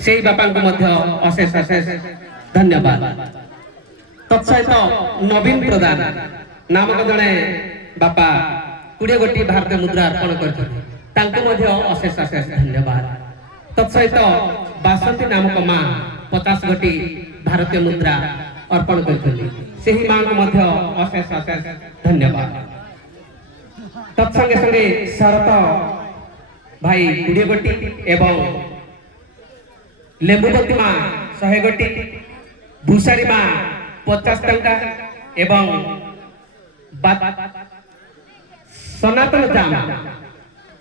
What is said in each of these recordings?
से बापा को मध्य अशेष अशेष धन्यवाद। तत्सहित नवीन प्रधान नामक जड़े बापा 20 गोटी भारतीय मुद्रा अर्पण करते अशेष अशेष धन्यवाद। तत्सहित बासंती नामक माँ 50 गोटी भारतीय मुद्रा अर्पण करते माँ को अशेष अशेष धन्यवाद। तत्संगे संगे शरत भाई 20 गोटी एवं लेम्बुवती माँ 100 गोटी, भूसारी माँ 50 टंका एवं सनातन जाम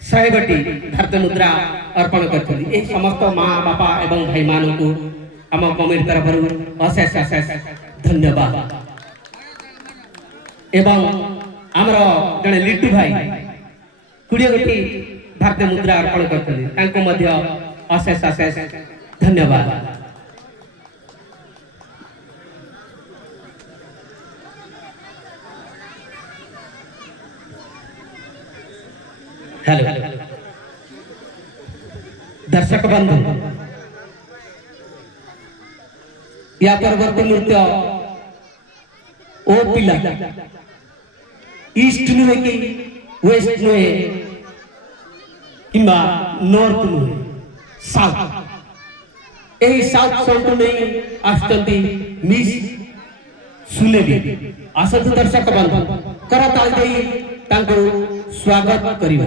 100 गोटी भारतीय मुद्रा अर्पण करते समस्त माँ बापा एवं भाई मान को आम कमिटी तरफ अशेष अशेष धन्यवाद। एवं आमर जड़े लिट्टू भाई 20 गोटी भारतीय मुद्रा अर्पण करते अशेष अशेष धन्यवाद। हेलो दर्शक बंधु, या परवर्ती नृत्य ओ पिला ईस्ट नुहे कि वेस्ट नुहे किंबा नॉर्थ नुहे साउथ यही साउथ सेंट नहीं आसचंती मिस सुनेली आसतु दर्शक बंधु करताल देई तांको स्वागत करिबा।